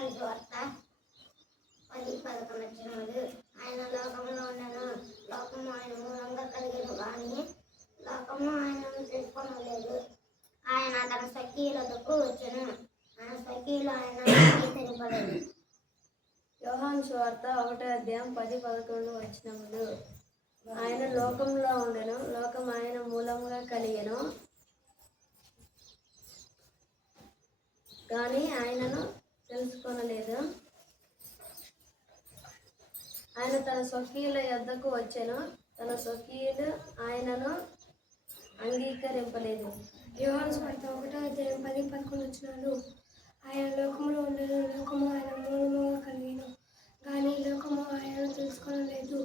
యోహాను సువార్త 10:11 ఆయన లోకంలో ఉండను, లోకము ఆయన మూలంగా కలిగను, కానీ లోకము ఆయనను తెలుసుకొనలేదు. ఆయన తన స్వకీయులకు వచ్చెను, ఆయన స్వకీయులు ఆయన అంగీకరింపలేదు. యోహాను సువార్త 1:10-11 ఆయన లోకంలో ఉండెను, లోకం ఆయన మూలంగా కలిగెను, కానీ ఆయనను తెలుసుకొనలేదు. ఆయన తన స్వకీయుల యొద్దకు వచ్చెను, తన స్వకీయులు ఆయనను అంగీకరింపలేదు. యోహాను సువార్త 1:10-11 ఆయన లోకంలో ఉండెను, లోకము ఆయన మూలముగా కలిగెను, కానీ లోకము ఆయనను తెలుసుకొనలేదు.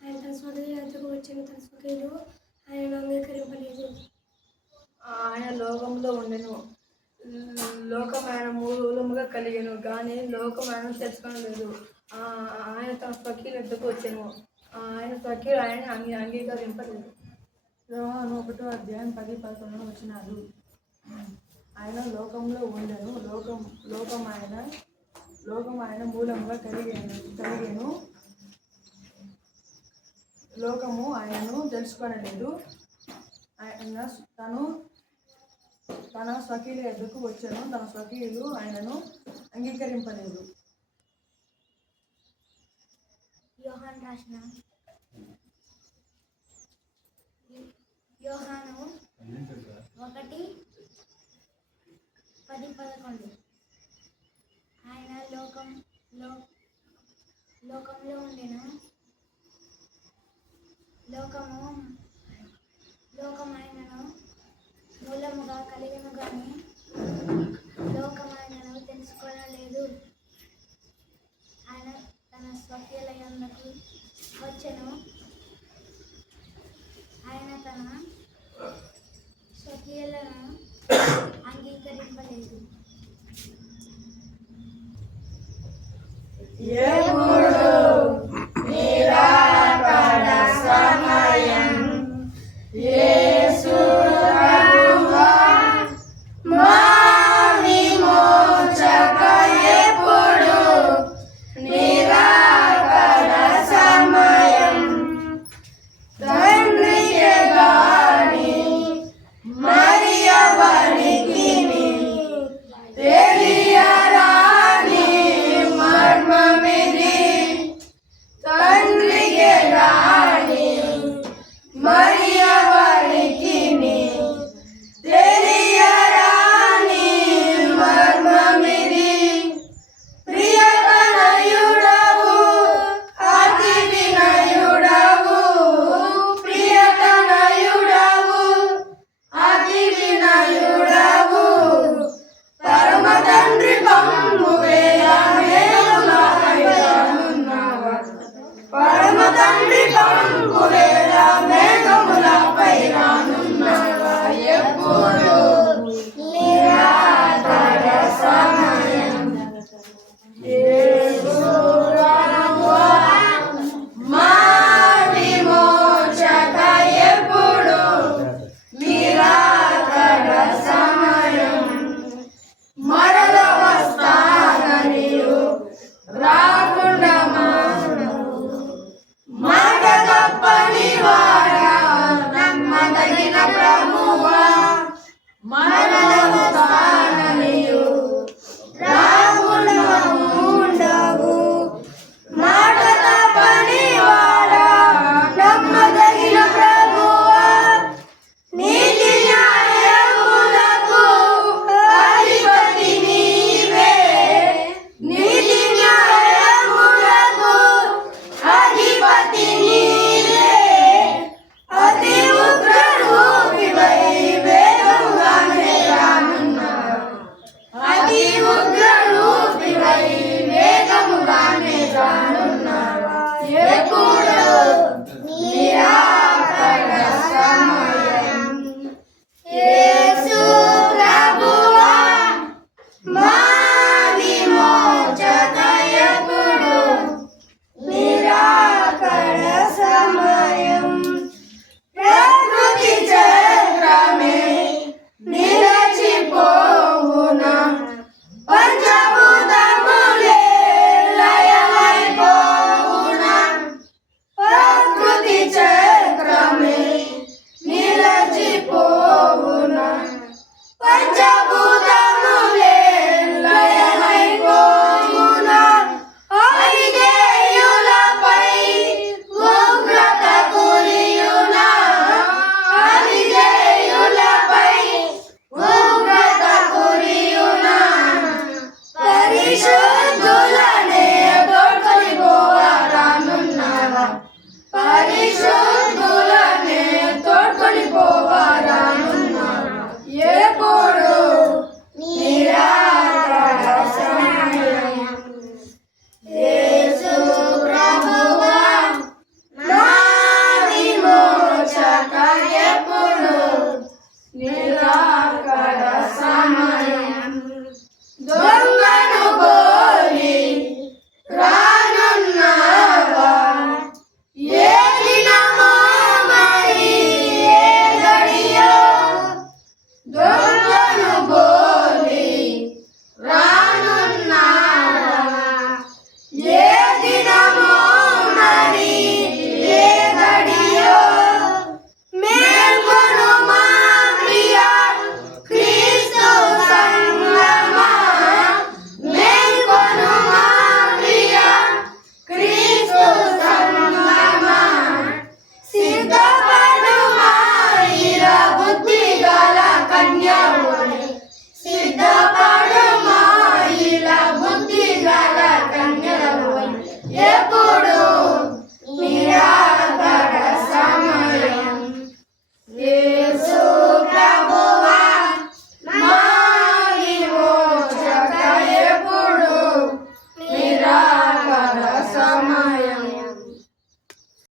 ఆయన తన స్వకీయుల యొద్దకు వచ్చెను, తన స్వకీయులు ఆయనను అంగీకరింపలేదు. ఆయన లోకంలో ఉండెను, లోకం ఆయన మూలముగా కలిగెను, కానీ లోకం ఆయన తెలుసుకొనలేదు. ఆయన తన స్వకీయుల యొద్దకు వచ్చెను, ఆయన స్వకీయులు ఆయన అంగీకరింపలేదు. యోహాను 1:10-11 ఆయన లోకంలో ఉండెను, లోకం ఆయన మూలంగా కలిగెను, లోకము ఆయనను తెలుసుకొనలేదు. ఆయన తన స్వకీయుల యొద్దకు వచ్చెను, తన స్వకీయులు ఆయనను అంగీకరింపలేదు. యోహాను రాసిన యోహాను 1:10-11 ఆయన లోకంలో ఉండెను, లోకం ఆయనను మూలముగా కలిగెను, కానీ లోకం ఆయనను తెలుసుకొనలేదు. ఆయన తన స్వకీయుల యొద్దకు వచ్చెను, ఆయన తన స్వకీయులను అంగీకరింపలేదు.